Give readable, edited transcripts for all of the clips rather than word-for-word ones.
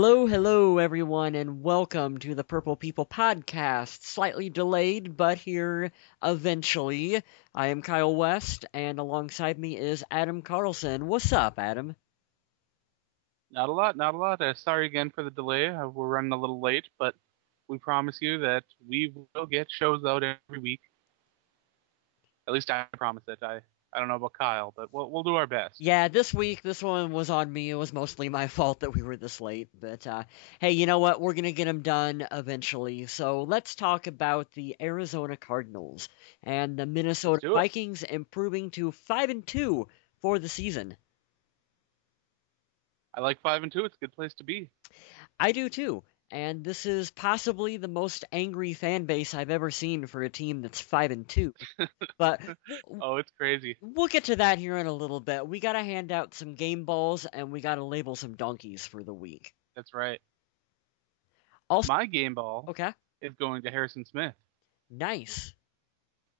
Hello, everyone, and welcome to the Purple People Podcast. Slightly delayed, but here eventually. I am Kyle West, and alongside me is Adam Carlson. What's up, Adam? Not a lot, not a lot. Sorry again for the delay. We're running a little late, but we promise you that we will get shows out every week. At least I promise it. I don't know about Kyle, but we'll do our best. Yeah, this week, this one was on me. It was mostly my fault that we were this late. But hey, you know what? We're going to get them done eventually. So let's talk about the Arizona Cardinals and the Let's Minnesota do it. Vikings improving to 5-2 for the season. I like 5-2. It's a good place to be. I do too. And this is possibly the most angry fan base I've ever seen for a team that's 5-2. But Oh, it's crazy. we'll get to that here in a little bit. We got to hand out some game balls and we got to label some donkeys for the week. That's right. Also, My game ball okay, is going to Harrison Smith. nice.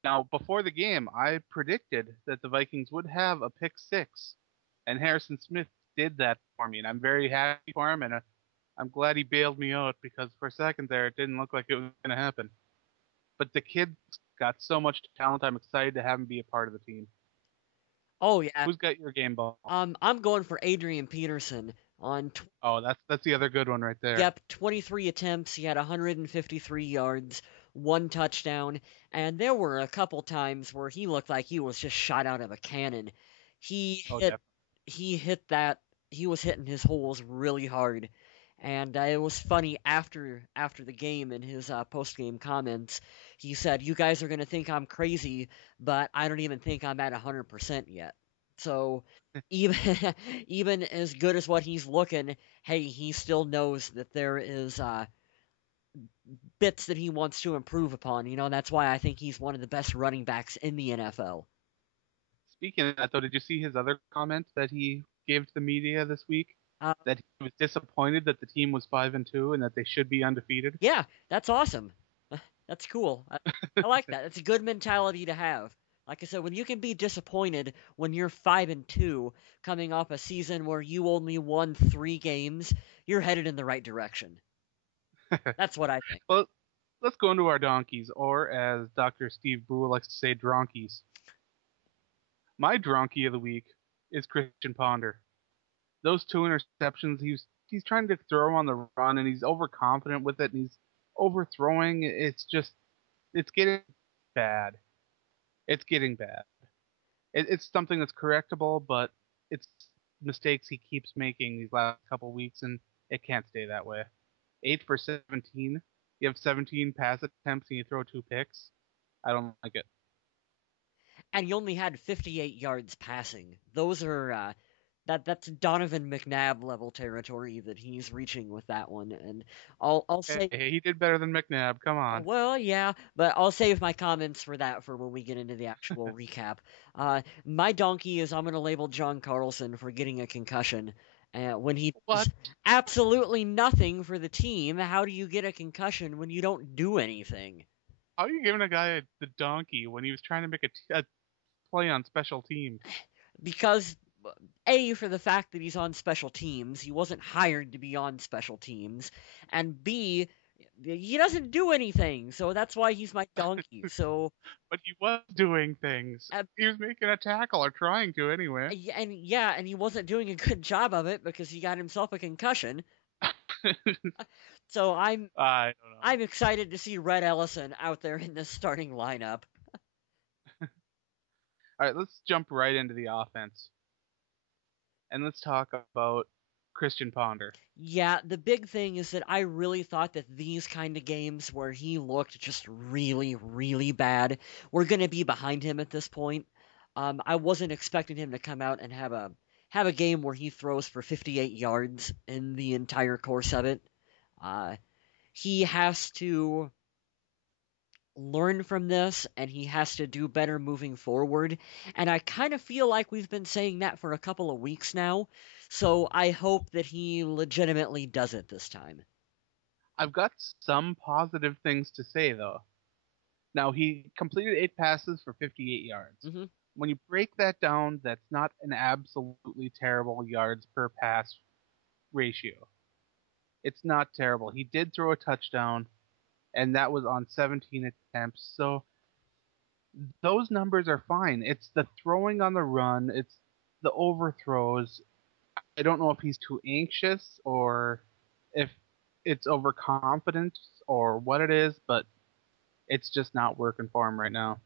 Now, before the game, I predicted that the Vikings would have a pick six, and Harrison Smith did that for me, and I'm very happy for him, and I'm glad he bailed me out because for a second there, it didn't look like it was going to happen. But the kid's got so much talent. I'm excited to have him be a part of the team. Oh yeah. Who's got your game ball? I'm going for Adrian Peterson on Oh, that's the other good one right there. yep, 23 attempts. He had 153 yards, one touchdown, and there were a couple times where he looked like he was just shot out of a cannon. He Oh, hit definitely. he hit that he was hitting his holes really hard. And it was funny after the game in his post game comments. He said, "You guys are gonna think I'm crazy, but I don't even think I'm at 100% yet." So even even as good as what he's looking, hey, he still knows that there is bits that he wants to improve upon. That's why I think he's one of the best running backs in the NFL. Speaking of that, though, did you see his other comment that he gave to the media this week? Uh, That he was disappointed that the team was 5-2 and that they should be undefeated. yeah, that's awesome. That's cool. I like that. It's a good mentality to have. Like I said, when you can be disappointed when you're 5-2, coming off a season where you only won 3 games, you're headed in the right direction. That's what I think. Well, let's go into our donkeys, or as Dr. Steve Brule likes to say, dronkies. My dronky of the week is Christian Ponder. Those two interceptions, he's trying to throw on the run, and he's overconfident with it, and he's overthrowing. It's getting bad. It's getting bad. It's something that's correctable, but it's mistakes he keeps making these last couple weeks, and it can't stay that way. 8 for 17. You have 17 pass attempts and you throw two picks. I don't like it. And he only had 58 yards passing. Those are that's Donovan McNabb level territory that he's reaching with that one. And I'll say, Hey, he did better than McNabb. Come on. well, yeah, but I'll save my comments for that for when we get into the actual recap. My donkey is I'm gonna label John Carlson for getting a concussion. When he What? does absolutely nothing for the team, how do you get a concussion when you don't do anything? How are you giving a guy the donkey when he was trying to make a play on special teams? Because A, for the fact that he's on special teams, he wasn't hired to be on special teams, and B, he doesn't do anything, so that's why he's my donkey. So, But he was doing things. uh, He was making a tackle or trying to anyway. and yeah, and he wasn't doing a good job of it because he got himself a concussion. So I don't know. I'm excited to see Red Ellison out there in this starting lineup. All right, let's jump right into the offense and let's talk about Christian Ponder. Yeah, the big thing is that I really thought that these kind of games where he looked just really, really bad were going to be behind him at this point. I wasn't expecting him to come out and have a game where he throws for 58 yards in the entire course of it. Uh, he has to learn from this and he has to do better moving forward. And I kind of feel like we've been saying that for a couple of weeks now. So I hope that he legitimately does it this time. I've got some positive things to say though. Now he completed 8 passes for 58 yards. Hmm. When you break that down, that's not an absolutely terrible yards per pass ratio. It's not terrible. He did throw a touchdown, and that was on 17 attempts. So those numbers are fine. It's the throwing on the run, it's the overthrows. I don't know if he's too anxious or if it's overconfidence or what it is, but it's just not working for him right now.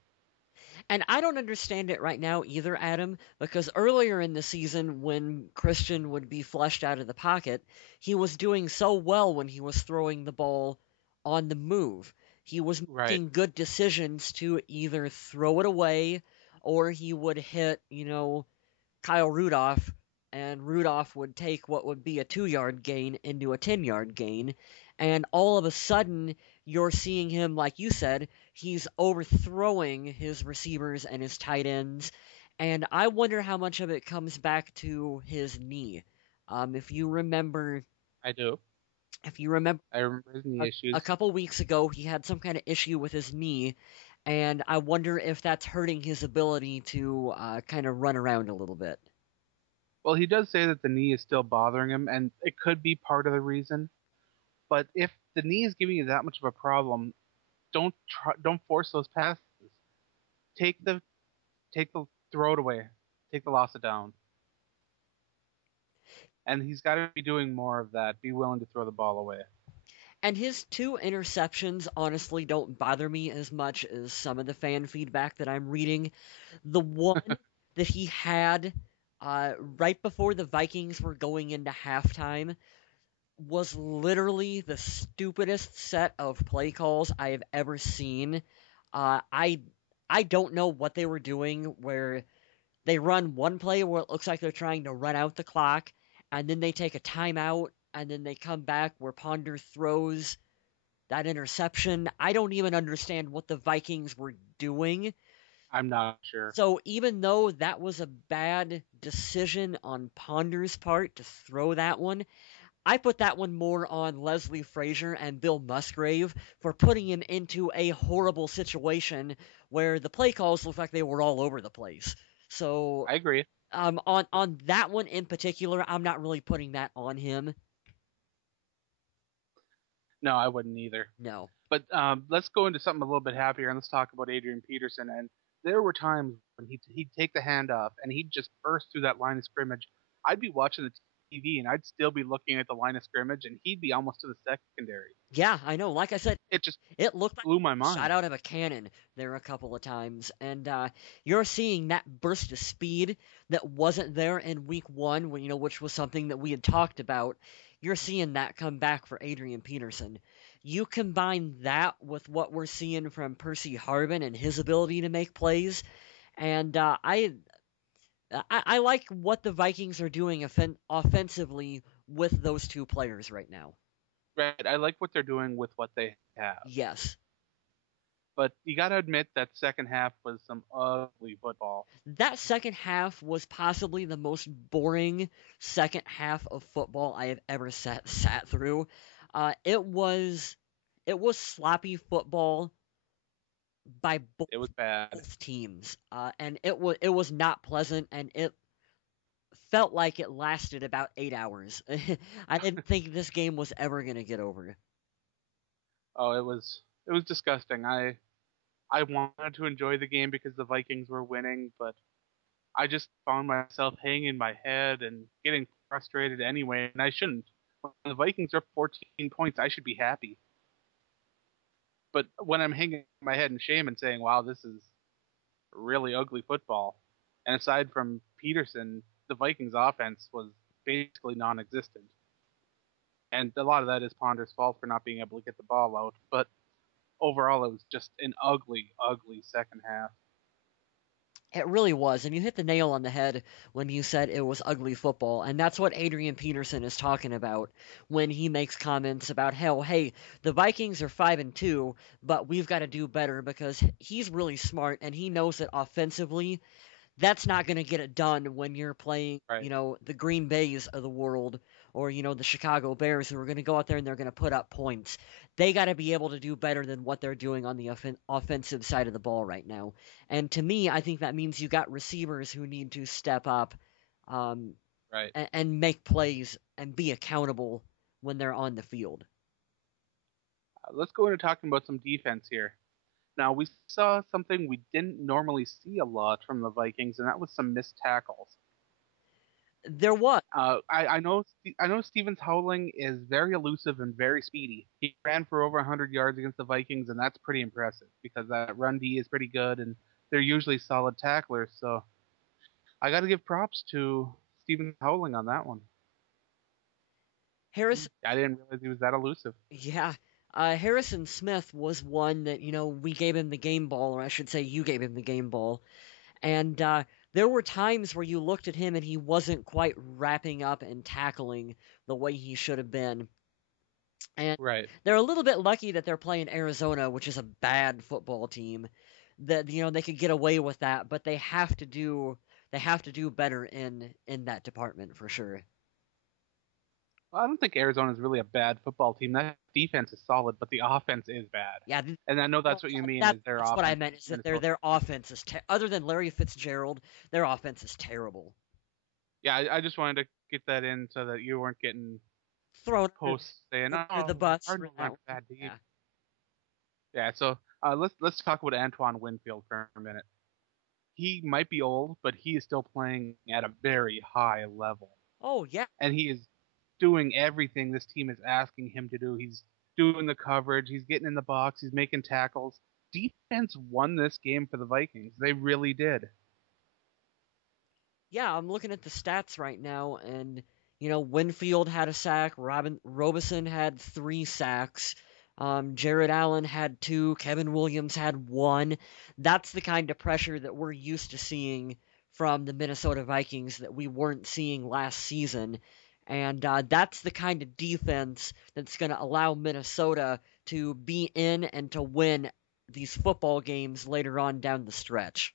And I don't understand it right now either, Adam, because earlier in the season, when Christian would be flushed out of the pocket, he was doing so well when he was throwing the ball on the move. He was Right. making good decisions to either throw it away or he would hit, Kyle Rudolph, and Rudolph would take what would be a 2 yard gain into a 10 yard gain. And all of a sudden, you're seeing him, like you said, he's overthrowing his receivers and his tight ends. And I wonder how much of it comes back to his knee. If you remember, I do. if you remember I remember his knee a issues. couple weeks ago, he had some kind of issue with his knee, and I wonder if that's hurting his ability to kind of run around a little bit. Well, he does say that the knee is still bothering him, and it could be part of the reason. But if the knee is giving you that much of a problem, don't force those passes. Take the take the throw it away. Take the loss it down. And he's got to be doing more of that. Be willing to throw the ball away. And his two interceptions honestly don't bother me as much as some of the fan feedback that I'm reading. The one that he had right before the Vikings were going into halftime was literally the stupidest set of play calls I have ever seen. I don't know what they were doing where they run one play where it looks like they're trying to run out the clock, and then they take a timeout, and then they come back where Ponder throws that interception. I don't even understand what the Vikings were doing. I'm not sure. So even though that was a bad decision on Ponder's part to throw that one, I put that one more on Leslie Frazier and Bill Musgrave for putting him into a horrible situation where the play calls looked like they were all over the place. So I agree. on that one in particular, I'm not really putting that on him. No, I wouldn't either. No. But let's go into something a little bit happier and let's talk about Adrian Peterson. And there were times when he'd take the handoff and he'd just burst through that line of scrimmage. I'd be watching the TV and I'd still be looking at the line of scrimmage and he'd be almost to the secondary. Yeah, I know. Like I said, It just it looked like blew my shot mind. out of a cannon there a couple of times, and you're seeing that burst of speed that wasn't there in week one, when which was something that we had talked about. You're seeing that come back for Adrian Peterson. You combine that with what we're seeing from Percy Harvin and his ability to make plays, and I like what the Vikings are doing offensively with those two players right now. Right. I like what they're doing with what they have. Yes. But you got to admit that second half was some ugly football. That second half was possibly the most boring second half of football I have ever sat through. It was sloppy football by It was bad. both teams, and it was not pleasant, and it felt like it lasted about 8 hours. I didn't think this game was ever gonna get over. Oh, it was disgusting. I wanted to enjoy the game because the Vikings were winning, but I just found myself hanging my head and getting frustrated anyway, and I shouldn't. When the Vikings are up 14 points, I should be happy. But when I'm hanging my head in shame and saying, "Wow, this is really ugly football," and aside from Peterson, the Vikings' offense was basically non-existent, and a lot of that is Ponder's fault for not being able to get the ball out. But overall, it was just an ugly, ugly second half. It really was, and you hit the nail on the head when you said it was ugly football, and that's what Adrian Peterson is talking about when he makes comments about how, hey, the Vikings are 5-2, but we've got to do better, because he's really smart and he knows that offensively that's not going to get it done when you're playing, Right. the Green Bays of the world, or, the Chicago Bears, who are going to go out there and they're going to put up points. They got to be able to do better than what they're doing on the offensive side of the ball right now. And to me, I think that means you got receivers who need to step up, Right. and make plays and be accountable when they're on the field. Let's go into talking about some defense here. Now, we saw something we didn't normally see a lot from the Vikings, and that was some missed tackles. There was. I know Stephens-Howling is very elusive and very speedy. He ran for over 100 yards against the Vikings, and that's pretty impressive because that run D is pretty good, and they're usually solid tacklers. So I got to give props to Stephens-Howling on that one. Harris. I didn't realize he was that elusive. Yeah. Harrison Smith was one that, we gave him the game ball, or I should say you gave him the game ball. And there were times where you looked at him and he wasn't quite wrapping up and tackling the way he should have been. And Right. they're a little bit lucky that they're playing Arizona, which is a bad football team. That they could get away with that, but they have to do better in that department for sure. Well, I don't think Arizona's really a bad football team. That defense is solid, but the offense is bad. Yeah, And I know that's what you mean. That's Is their what I meant. Is that offense their offense is other than Larry Fitzgerald, their offense is terrible. Yeah, I just wanted to get that in so that you weren't getting Thrown posts saying, under the bus. Cardinals aren't a bad team. Yeah. Yeah, so let's talk about Antoine Winfield for a minute. He might be old, but he is still playing at a very high level. Oh yeah. And he is doing everything this team is asking him to do. He's doing the coverage, he's getting in the box, he's making tackles. Defense won this game for the Vikings. They really did. Yeah, I'm looking at the stats right now, and Winfield had a sack. Robinson had 3 sacks. Jared Allen had 2. Kevin Williams had 1. That's the kind of pressure that we're used to seeing from the Minnesota Vikings that we weren't seeing last season. And that's the kind of defense that's going to allow Minnesota to be in and to win these football games later on down the stretch.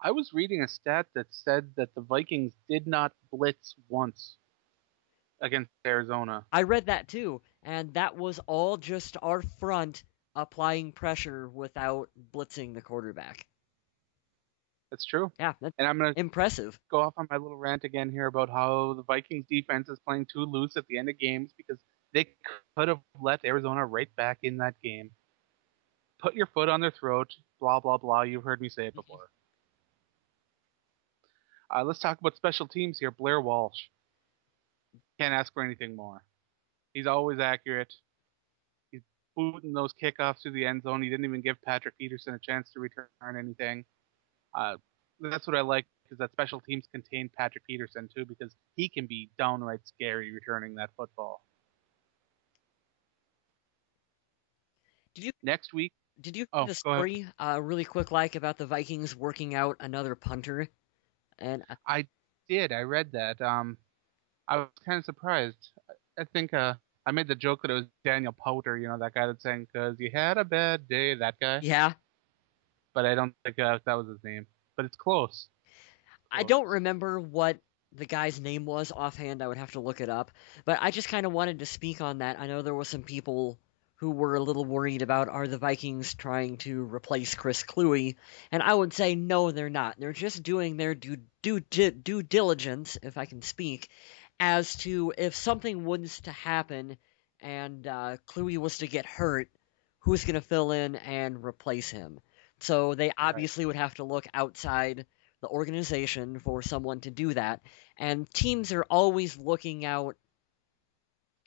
I was reading a stat that said that the Vikings did not blitz once against Arizona. I read that too, and that was all just our front applying pressure without blitzing the quarterback. That's true. Yeah, that's and I'm going to impressive. Go off on my little rant again here about how the Vikings defense is playing too loose at the end of games because they could have let Arizona right back in that game. Put your foot on their throat, blah, blah, blah. You've heard me say it before. Let's talk about special teams here. Blair Walsh. Can't ask for anything more. He's always accurate. He's booting those kickoffs through the end zone. He didn't even give Patrick Peterson a chance to return anything. That's what I like, is that special teams contain Patrick Peterson too, because he can be downright scary returning that football. Next week? Did you hear the story really quick, about the Vikings working out another punter? And I did. I read that. I was kind of surprised. I think I made the joke that it was Daniel Powter, that guy that's saying, "'Cause you had a bad day," that guy. Yeah. But I don't think that was his name. But it's close. I don't remember what the guy's name was offhand. I would have to look it up. But I just kind of wanted to speak on that. I know there were some people who were a little worried about, are the Vikings trying to replace Chris Kluwe? And I would say no, they're not. They're just doing their due diligence, if I can speak, as to if something was to happen and Kluwe was to get hurt, who's going to fill in and replace him. So they obviously would have to look outside the organization for someone to do that. And teams are always looking out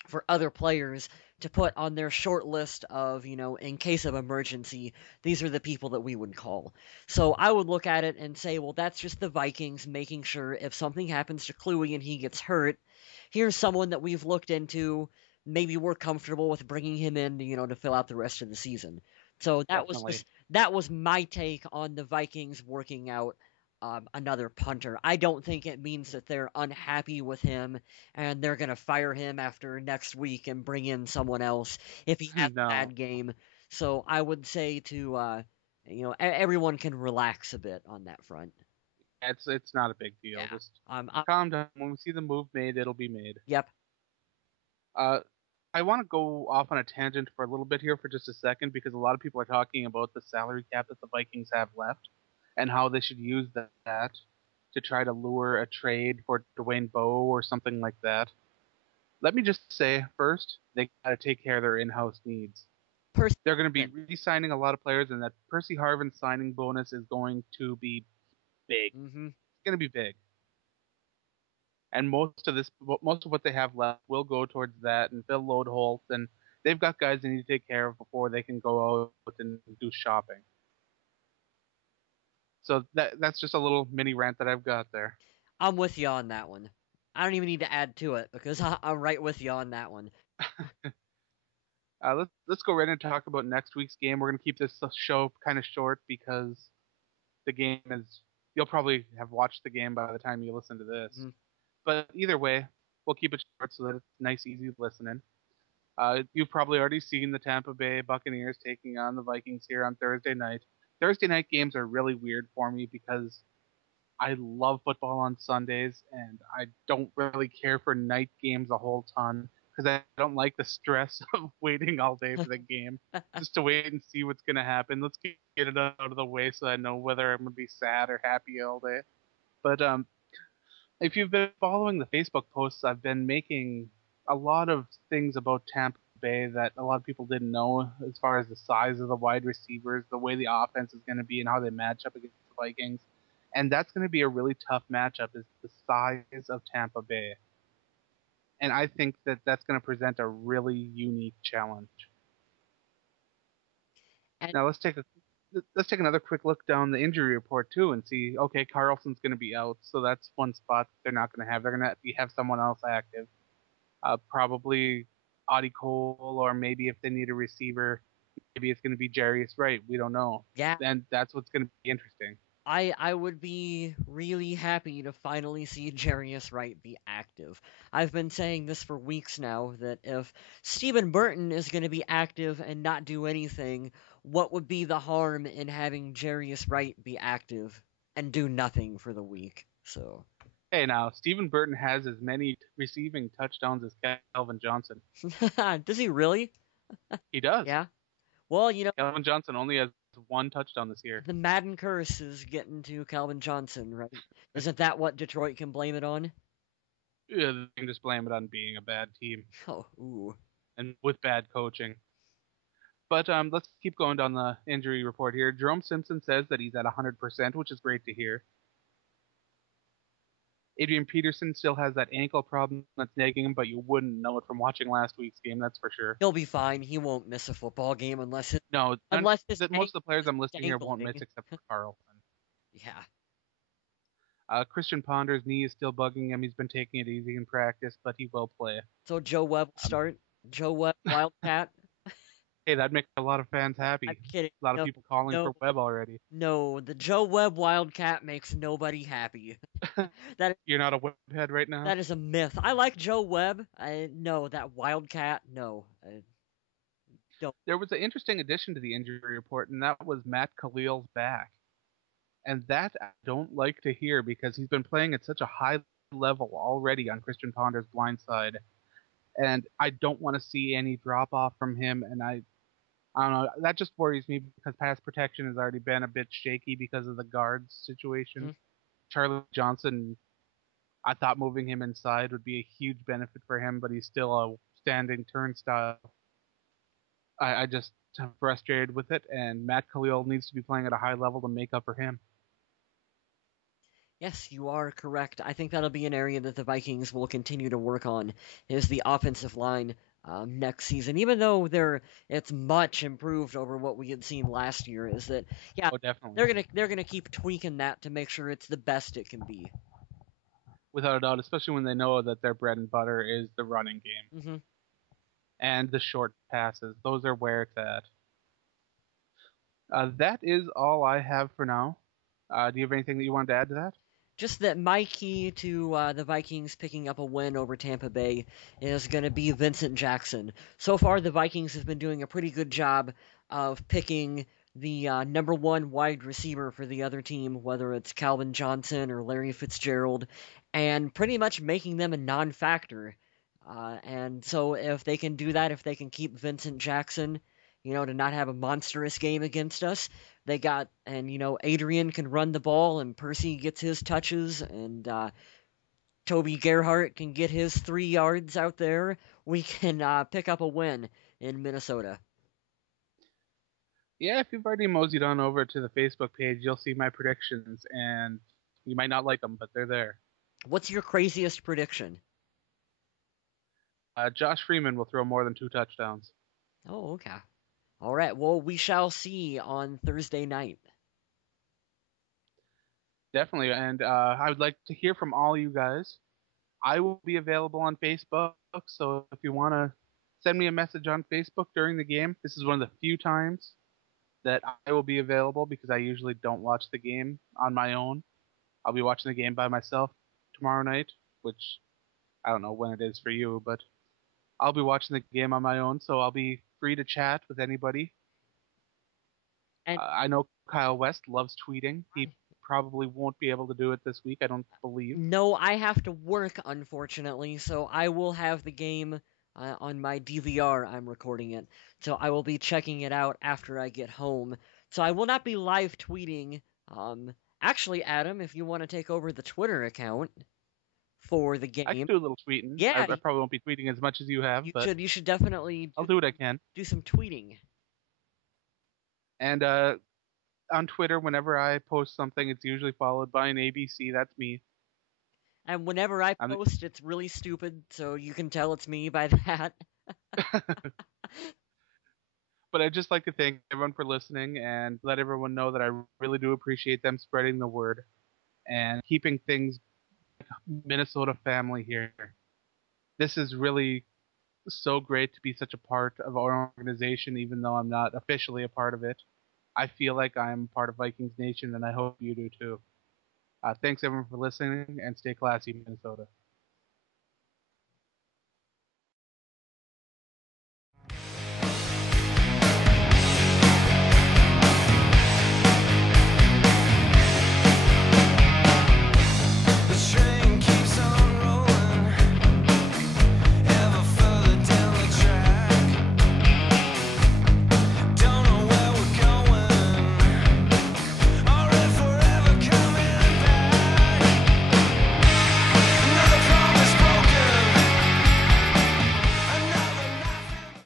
for other players to put on their short list of, in case of emergency, these are the people that we would call. So I would look at it and say, well, that's just the Vikings making sure if something happens to Kluwe and he gets hurt, here's someone that we've looked into. Maybe we're comfortable with bringing him in, to fill out the rest of the season. So that was my take on the Vikings working out another punter. I don't think it means that they're unhappy with him and they're going to fire him after next week and bring in someone else if he has a bad game. So I would say to, everyone can relax a bit on that front. It's not a big deal. Yeah. Just calm down. When we see the move made, it'll be made. Yep. I want to go off on a tangent for a little bit here for just a second, because a lot of people are talking about the salary cap that the Vikings have left and how they should use that to try to lure a trade for Dwayne Bowe or something like that. Let me just say first, they got to take care of their in-house needs. Percy They're going to be Harvin. re-signing a lot of players, and that Percy Harvin signing bonus is going to be big. Mm-hmm. It's going to be big, and most of what they have left will go towards that and fill load holes. And they've got guys they need to take care of before they can go out and do shopping. So that's just a little mini rant that I've got there. I'm with you on that one. I don't even need to add to it because I'm right with you on that one. Let's go right and talk about next week's game. We're gonna keep this show kind of short because the game is you'll probably have watched the game by the time you listen to this. Mm-hmm. But either way, we'll keep it short so that it's nice, easy listening. You've probably already seen the Tampa Bay Buccaneers taking on the Vikings here on Thursday night. Thursday night games are really weird for me because I love football on Sundays and I don't really care for night games a whole ton because I don't like the stress of waiting all day for the game just to wait and see what's going to happen. Let's get it out of the way so I know whether I'm going to be sad or happy all day. But if you've been following the Facebook posts, I've been making a lot of things about Tampa Bay that a lot of people didn't know as far as the size of the wide receivers, the way the offense is going to be, and how they match up against the Vikings. And that's going to be a really tough matchup is the size of Tampa Bay. And I think that that's going to present a really unique challenge. And Now let's take another quick look down the injury report too and see. Okay, Carlson's going to be out, so that's one spot they're not going to have. They're going to have someone else active. Probably Audie Cole, or maybe if they need a receiver, maybe it's going to be Jarius Wright. We don't know. yeah, And that's what's going to be interesting. I would be really happy to finally see Jarius Wright be active. I've been saying this for weeks now that if Stephen Burton is going to be active and not do anything, what would be the harm in having Jarius Wright be active and do nothing for the week? So, Hey, now Stephen Burton has as many receiving touchdowns as Calvin Johnson. does he really? He does. Yeah. Well, Calvin Johnson only has one touchdown this year. the Madden curse is getting to Calvin Johnson, right? Isn't that what Detroit can blame it on? Yeah, they can just blame it on being a bad team Oh, ooh. and with bad coaching. But let's keep going down the injury report here. Jerome Simpson says that he's at 100%, which is great to hear. Adrian Peterson still has that ankle problem that's nagging him, but you wouldn't know it from watching last week's game, that's for sure. He'll be fine. He won't miss a football game No, unless his most of the players I'm listing here won't dangling. miss except for Carlson. Yeah. Christian Ponder's knee is still bugging him. He's been taking it easy in practice, but he will play. So Joe Webb will Um, start. Joe Webb, Wildcat. hey, that'd make a lot of fans happy. I'm kidding. A lot of No, people calling no, for Webb already. no. The Joe Webb Wildcat makes nobody happy. That You're not a Webb head right now? that is a myth. I like Joe Webb. No, that Wildcat. No, I don't. There was an interesting addition to the injury report, and that was Matt Khalil's back. And that I don't like to hear because he's been playing at such a high level already on Christian Ponder's blind side. And I don't want to see any drop off from him. And I don't know. That just worries me because pass protection has already been a bit shaky because of the guards situation. Mhm. Charlie Johnson, I thought moving him inside would be a huge benefit for him, but he's still a standing turnstile. I just am frustrated with it, and Matt Khalil needs to be playing at a high level to make up for him. Yes, you are correct. I think that'll be an area that the Vikings will continue to work on is the offensive line next season. Even though it's much improved over what we had seen last year, is that yeah, Oh, definitely. they're gonna keep tweaking that to make sure it's the best it can be. Without a doubt, especially when they know that their bread and butter is the running game Hmm. and the short passes. Those are where it's at. That is all I have for now. Do you have anything that you wanted to add to that? Just that my key to the Vikings picking up a win over Tampa Bay is going to be Vincent Jackson. So far, the Vikings have been doing a pretty good job of picking the number one wide receiver for the other team, whether it's Calvin Johnson or Larry Fitzgerald, and pretty much making them a non factor. And so, if they can do that, if they can keep Vincent Jackson, to not have a monstrous game against us, and Adrian can run the ball and Percy gets his touches, and Toby Gerhart can get his 3 yards out there, we can pick up a win in Minnesota. Yeah, if you've already moseyed on over to the Facebook page, you'll see my predictions, and you might not like them, but they're there. What's your craziest prediction? Josh Freeman will throw more than 2 touchdowns. Oh, okay. All right. Well, we shall see on Thursday night. Definitely, and I would like to hear from all you guys. I will be available on Facebook, so if you want to send me a message on Facebook during the game, this is one of the few times that I will be available because I usually don't watch the game on my own. I'll be watching the game by myself tomorrow night, which I don't know when it is for you, but I'll be watching the game on my own, so I'll be free to chat with anybody. And I know Kyle West loves tweeting. He probably won't be able to do it this week, I don't believe. no, I have to work, unfortunately, so I will have the game on my DVR. I'm recording it, so I will be checking it out after I get home. So I will not be live tweeting. Actually, Adam, if you want to take over the Twitter account for the I can game, do a little tweeting. yeah, I probably won't be tweeting as much as you have, but you should definitely I'll do what I can. do some tweeting. And on Twitter, whenever I post something, it's usually followed by an ABC. That's me. And whenever I I'm post, it's really stupid, so you can tell it's me by that. But I'd just like to thank everyone for listening and let everyone know that I really do appreciate them spreading the word and keeping things Minnesota family here. This is really so great to be such a part of our organization, even though I'm not officially a part of it. I feel like I'm part of Vikings Nation, and I hope you do too. Thanks everyone for listening, and stay classy, Minnesota.